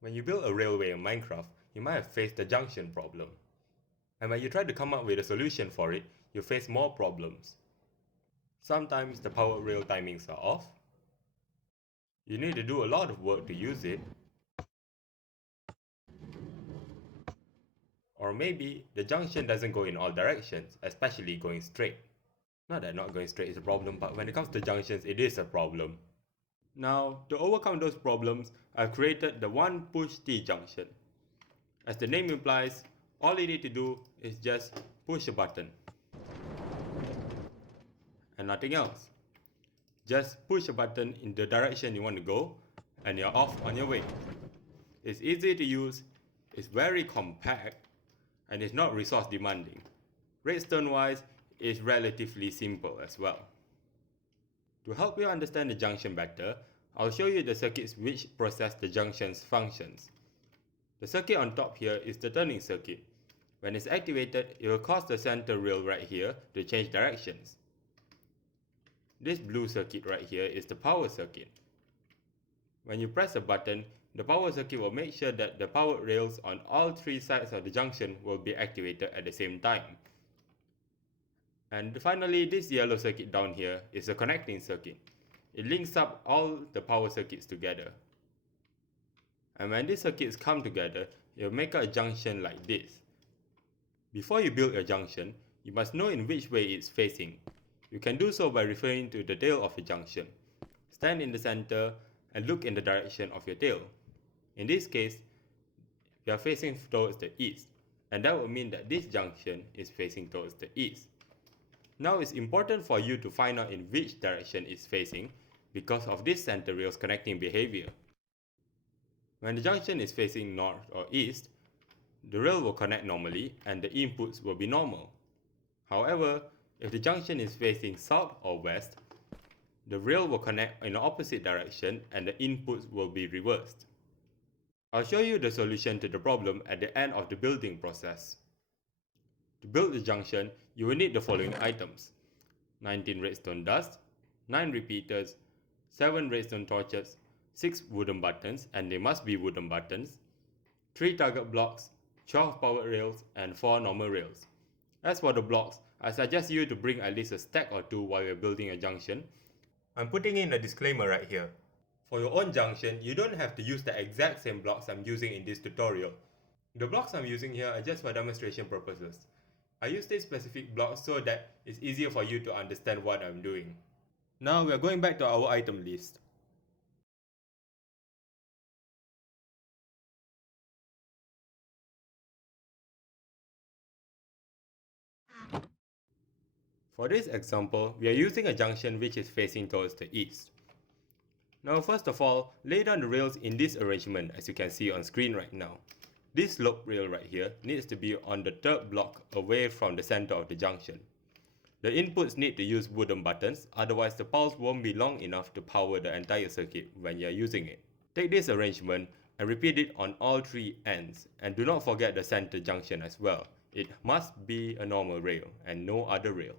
When you build a railway in Minecraft, you might have faced the junction problem. And when you try to come up with a solution for it, you face more problems. Sometimes the power rail timings are off. You need to do a lot of work to use it. Or maybe the junction doesn't go in all directions, especially going straight. Not that not going straight is a problem, but when it comes to junctions, it is a problem. Now, to overcome those problems, I've created the one push T-Junction. As the name implies, all you need to do is just push a button. And nothing else. Just push a button in the direction you want to go, and you're off on your way. It's easy to use, it's very compact, and it's not resource demanding. Redstone wise, it's relatively simple as well. To help you understand the junction better, I'll show you the circuits which process the junction's functions. The circuit on top here is the turning circuit. When it's activated, it will cause the center rail right here to change directions. This blue circuit right here is the power circuit. When you press a button, the power circuit will make sure that the power rails on all three sides of the junction will be activated at the same time. And finally, this yellow circuit down here is a connecting circuit. It links up all the power circuits together. And when these circuits come together, it will make a junction like this. Before you build a junction, you must know in which way it's facing. You can do so by referring to the tail of a junction. Stand in the center and look in the direction of your tail. In this case, we are facing towards the east, and that would mean that this junction is facing towards the east. Now it's important for you to find out in which direction it's facing because of this center rail's connecting behavior. When the junction is facing north or east, the rail will connect normally and the inputs will be normal. However, if the junction is facing south or west, the rail will connect in the opposite direction and the inputs will be reversed. I'll show you the solution to the problem at the end of the building process. To build the junction, you will need the following items: 19 redstone dust, 9 repeaters, 7 redstone torches, 6 wooden buttons, and they must be wooden buttons, 3 target blocks, 12 power rails, and 4 normal rails. As for the blocks, I suggest you to bring at least a stack or 2 while you're building a junction. I'm putting in a disclaimer right here. For your own junction, you don't have to use the exact same blocks I'm using in this tutorial. The blocks I'm using here are just for demonstration purposes. I use these specific blocks so that it's easier for you to understand what I'm doing. Now we are going back to our item list. For this example, we are using a junction which is facing towards the east. Now first of all, lay down the rails in this arrangement as you can see on screen right now. This slope rail right here needs to be on the third block away from the center of the junction. The inputs need to use wooden buttons, otherwise the pulse won't be long enough to power the entire circuit when you are using it. Take this arrangement and repeat it on all 3 ends, and do not forget the center junction as well. It must be a normal rail and no other rail.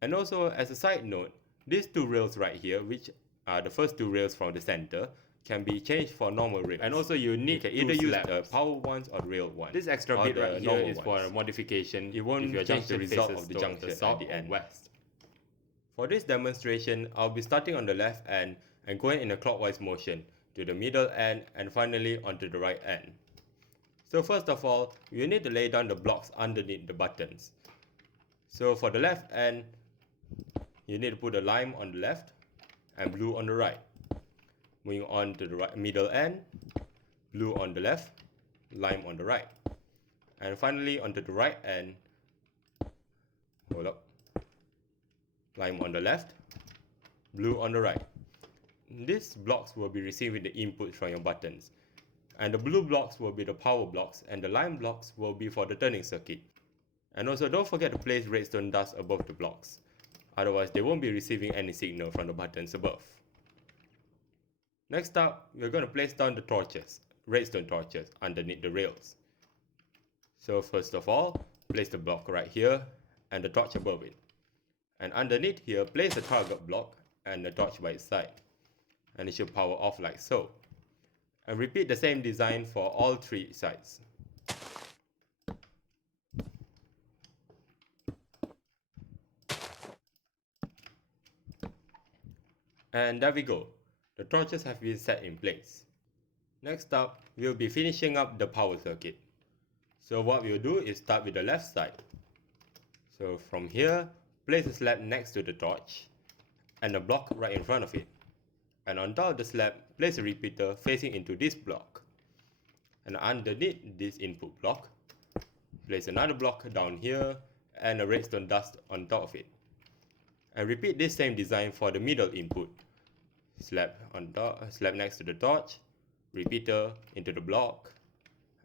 And also, as a side note, these 2 rails right here, which are the first 2 rails from the center, can be changed for normal rails. And also you need either use the power ones or rail one. This extra bit right here is for a modification. It won't change the result of the junction at the end. West. For this demonstration, I'll be starting on the left end and going in a clockwise motion to the middle end and finally onto the right end. So first of all, you need to lay down the blocks underneath the buttons. So for the left end, you need to put a lime on the left and blue on the right. Moving on to the middle end, blue on the left, lime on the right. And finally onto the right end, lime on the left, blue on the right. These blocks will be receiving the input from your buttons. And the blue blocks will be the power blocks and the lime blocks will be for the turning circuit. And also don't forget to place redstone dust above the blocks. Otherwise they won't be receiving any signal from the buttons above. Next up, we're going to place down the torches, redstone torches, underneath the rails. So first of all, place the block right here and the torch above it. And underneath here, place a target block and the torch by its side. And it should power off like so. And repeat the same design for all 3 sides. And there we go. The torches have been set in place. Next up, we'll be finishing up the power circuit. So what we'll do is start with the left side. So from here, place a slab next to the torch and a block right in front of it. And on top of the slab, place a repeater facing into this block. And underneath this input block, place another block down here and a redstone dust on top of it. And repeat this same design for the middle input. Slab on top, slab next to the torch, repeater into the block,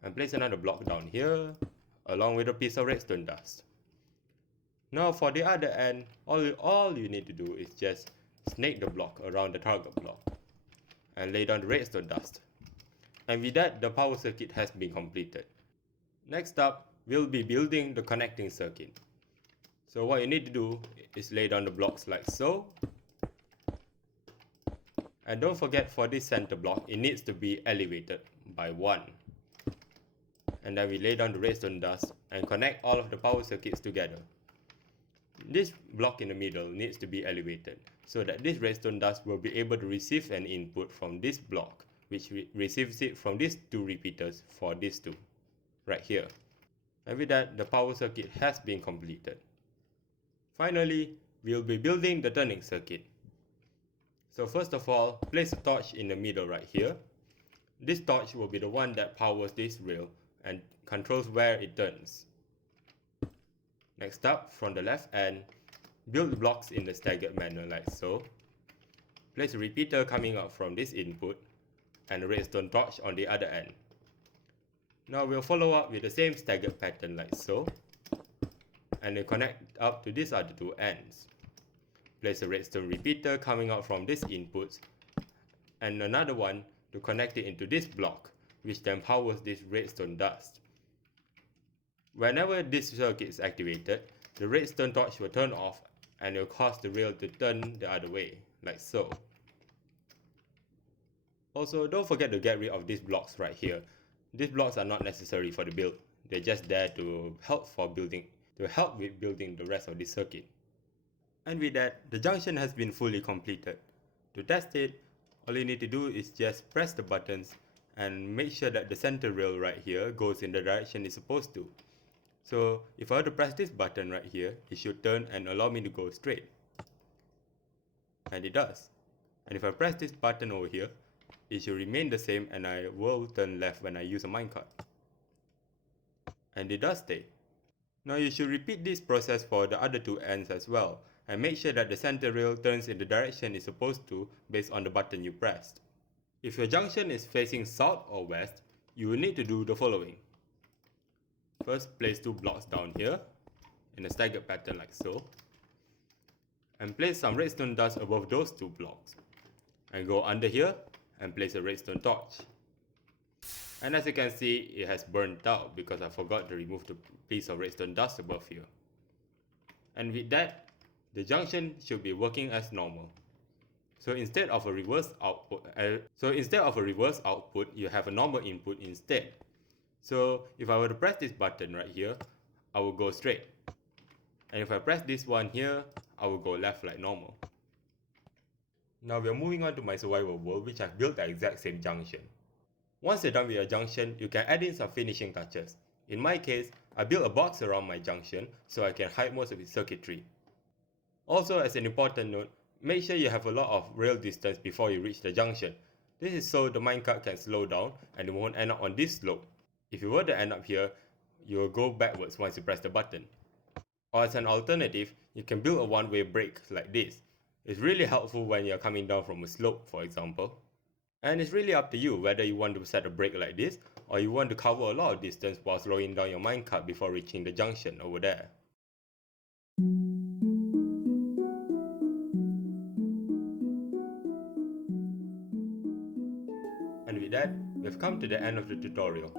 and place another block down here along with a piece of redstone dust. Now for the other end, all you need to do is just snake the block around the target block and lay down the redstone dust. And with that, the power circuit has been completed. Next up, we'll be building the connecting circuit. So what you need to do is lay down the blocks like so. And don't forget, for this center block, it needs to be elevated by 1. And then we lay down the redstone dust and connect all of the power circuits together. This block in the middle needs to be elevated so that this redstone dust will be able to receive an input from this block, which receives it from these 2 repeaters for these 2 right here. And with that, the power circuit has been completed. Finally, we'll be building the turning circuit. So first of all, place a torch in the middle right here. This torch will be the one that powers this rail and controls where it turns. Next up, from the left end, build blocks in the staggered manner like so. Place a repeater coming out from this input and a redstone torch on the other end. Now we'll follow up with the same staggered pattern like so, and then connect up to these other 2 ends. Place a redstone repeater coming out from these inputs and another one to connect it into this block, which then powers this redstone dust. Whenever this circuit is activated, the redstone torch will turn off and it will cause the rail to turn the other way, like so. Also, don't forget to get rid of these blocks right here. These blocks are not necessary for the build, they're just there to help with building the rest of this circuit. And with that, the junction has been fully completed. To test it, all you need to do is just press the buttons and make sure that the center rail right here goes in the direction it's supposed to. So if I were to press this button right here, it should turn and allow me to go straight. And it does. And if I press this button over here, it should remain the same and I will turn left when I use a minecart. And it does stay. Now you should repeat this process for the other 2 ends as well, and make sure that the center rail turns in the direction it's supposed to based on the button you pressed. If your junction is facing south or west, you will need to do the following. First, place 2 blocks down here in a staggered pattern like so, and place some redstone dust above those 2 blocks, and go under here and place a redstone torch. And as you can see, it has burnt out because I forgot to remove the piece of redstone dust above here. And with that, the junction should be working as normal. So instead of a reverse output, you have a normal input instead. So if I were to press this button right here, I will go straight. And if I press this one here, I will go left like normal. Now we are moving on to my survival world, which I've built the exact same junction. Once you're done with your junction, you can add in some finishing touches. In my case, I built a box around my junction so I can hide most of its circuitry. Also, as an important note, make sure you have a lot of rail distance before you reach the junction. This is so the minecart can slow down and it won't end up on this slope. If you were to end up here, you will go backwards once you press the button. Or as an alternative, you can build a one-way brake like this. It's really helpful when you're coming down from a slope, for example. And it's really up to you whether you want to set a brake like this or you want to cover a lot of distance while slowing down your minecart before reaching the junction over there. And with that, we've come to the end of the tutorial.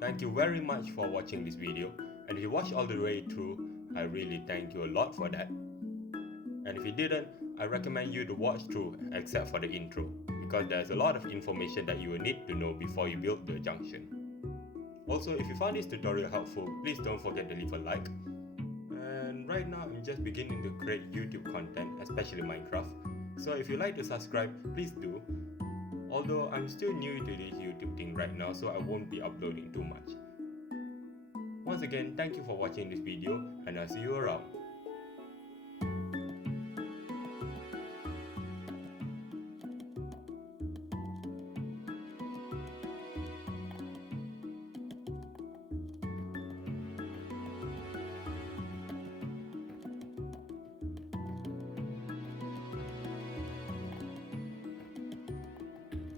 Thank you very much for watching this video, and if you watched all the way through, I really thank you a lot for that. And if you didn't, I recommend you to watch through except for the intro, because there's a lot of information that you will need to know before you build the junction. Also, if you found this tutorial helpful, please don't forget to leave a like. And right now I'm just beginning to create YouTube content, especially Minecraft. So if you like to subscribe, please do. Although I'm still new to this YouTube thing right now, so I won't be uploading too much. Once again, thank you for watching this video, and I'll see you around.